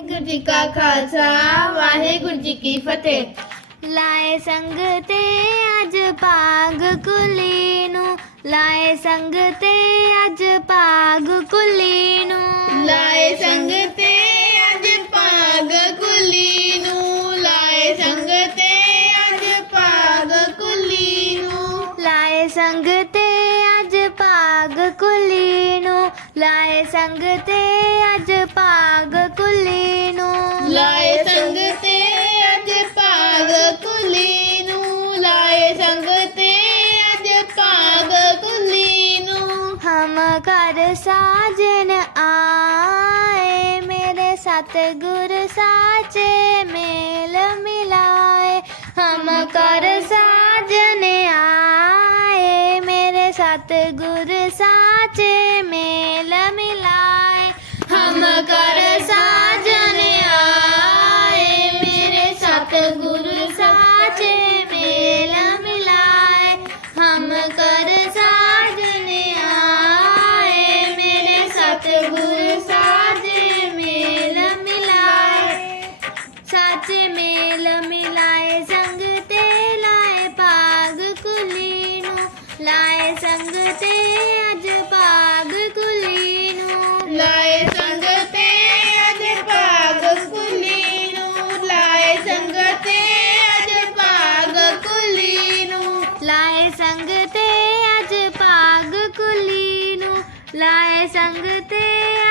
ਵਾਹਿਗੁਰੂ ਜੀ ਕਾ ਖਾਲਸਾ ਵਾਹਿਗੁਰੂ ਜੀ ਕੀ ਫਤਿਹ। ਲਾਏ ਸੰਗ ਤੇ ਅੱਜ ਭਾਗ ਕੁਲੀ ਨੂੰ ਲਾਏ ਸੰਗ ਤੇ ਅੱਜ ਭਾਗ ਕੁਲੀ ਨੂੰ। ਲਾਏ ਸੰਗ ਤੇ ਅੱਜ ਭਾਗ ਕੁਲੀ ਨੂੰ ਲਾਏ ਸੰਗ ਤੇ ਅੱਜ ਭਾਗ ਕੁਲੀ ਨੂੰ। ਲਾਏ ਸੰਗ ਤੇ ਅੱਜ ਭਾਗ ਕੁਲੀ ਨੂੰ ਲਾਏ ਸੰਗ ਤੇ ਅੱਜ ਨੂੰ ਕਰ ਸਾਜਨ ਆਏ ਮੇਰੇ ਸਤਿਗੁਰ ਸਾਚੇ ਮੇਲ ਮਿਲਾਏ ਹਮ ਕਰ ਸਾਜਨ ਆਏ ਮੇਰੇ ਸਤਿਗੁਰ ਸਾਚੇ ਮੇਲ ਮਿਲਾਏ ਹਮ ਕਰ ਸਾਜਨ ਆਏ ਮੇਰੇ ਸਤਿਗੁਰ ਸਾਚੇ ਸਤਿਗੁਰ ਸਾਚੇ ਮੇਲ ਮਿਲਾਏ। ਸਾਚੇ ਮੇਲ ਮਿਲਾਏ ਸੰਗ ਤੇ ਲਾਏ ਭਾਗ ਕੁਲੀ ਨੂੰ ਲਾਏ ਸੰਗ ਤੇ ਅੱਜ ਭਾਗ ਕੁਲੀ ਨੂੰ ਲਾਏ ਸੰਗ ਤੇ ਅੱਜ ਭਾਗ ਕੁਲੀ ਨੂੰ ਲਾਏ ਸੰਗ ਤੇ ਅੱਜ ਭਾਗ ਕੁਲੀ ਨੂੰ ਲਾਏ ਸੰਗ ਤੇ ਲਾਏ ਸੰਗ ਤੇ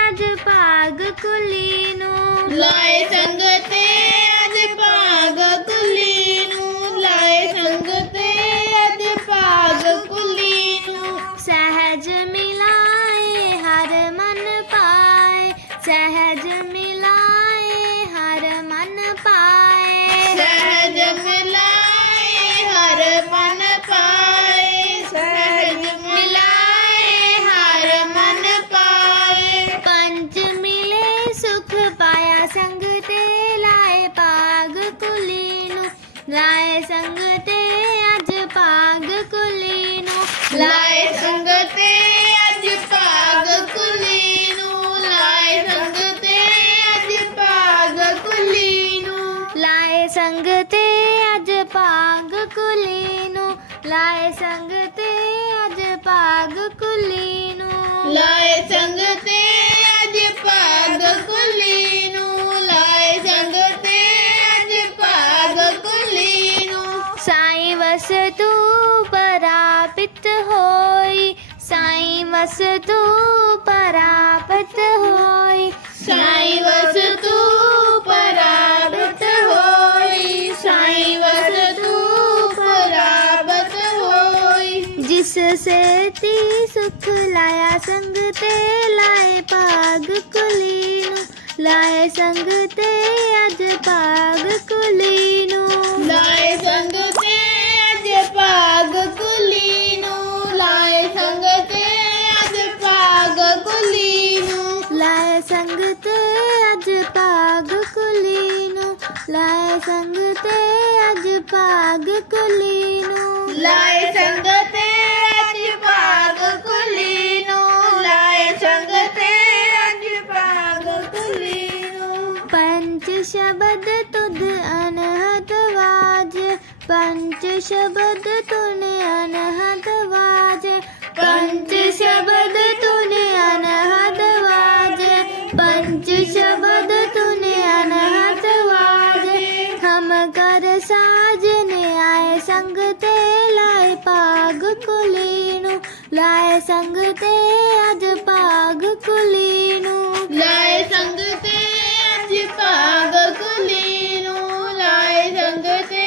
ਅੱਜ ਭਾਗ ਕੁਲੀ ਨੂੰ। ਲਾਏ ਸੰਗ ਤੇ ਅੱਜ ਭਾਗ ਕੁਲੀ ਨੂੰ ਲਾਏ ਸੰਗ ਤੇ ਅੱਜ ਭਾਗ ਕੁਲੀ ਨੂੰ ਲਾਏ ਸੰਗ ਤੇ ਅੱਜ ਭਾਗ ਕੁਲੀ ਨੂੰ ਲਾਏ ਸੰਗ ਤੇ ਅੱਜ ਭਾਗ ਕੁਲੀ ਨੂੰ ਲਾਏ ਸੰਗ ਤੇ ਅੱਜ ਭਾਗ ਕੁਲੀ ਨੂੰ ਲਾਏ વસ્તુ પરાપત હોય સાઈ વસ્તુ પરાપત હોય સાઈ વસ્તુ પરાપત હોય ਜਿਸ ਸੇ ਤੀ ਸੁਖ ਲਾਇਆ ਸੰਗ ਤੇ ਲਾਏ ਪਾਗ ਕੁਲੀ ਨੂੰ ਲਾਏ ਸੰਗ ਤੇ ਅਜ ਪਾਗ ਕੁਲੀ ਨੂੰ ਲਾਏ ਲਾਏ ਸੰਗ ਤੇ ਅੱਜ ਭਾਗ ਕੁਲੀ ਨੂੰ। ਲਾਏ ਸੰਗ ਤੇ ਅੱਜ ਭਾਗ ਕੁਲੀ ਨੂੰ। ਲਾਏ ਸੰਗ ਤੇ ਅੱਜ ਭਾਗ ਕੁਲੀ ਨੂੰ। ਪੰਜ ਸ਼ਬਦ ਤੁਧ ਅਨਹਦ ਵਾਜ ਪੰਜ ਸ਼ਬਦ ਲਾਏ ਸੰਗ ਤੇ ਅੱਜ ਭਾਗ ਕੁਲੀ ਨੂੰ। ਲਾਏ ਸੰਗ ਤੇ ਅੱਜ ਭਾਗ ਕੁਲੀ ਨੂੰ। ਲਾਏ ਸੰਗ ਤੇ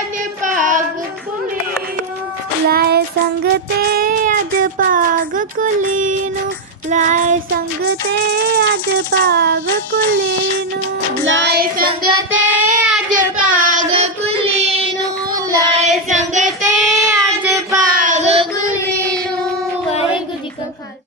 ਅੱਜ ਭਾਗ ਕੁਲੀ ਨੂੰ। ਲਾਏ ਸੰਗ ਤੇ ਅੱਜ ਭਾਗ ਕੁਲੀ ਨੂੰ। ਲਾਏ ਸੰਗ ਤੇ ਅੱਜ ਭਾਗ ਕੁਲੀ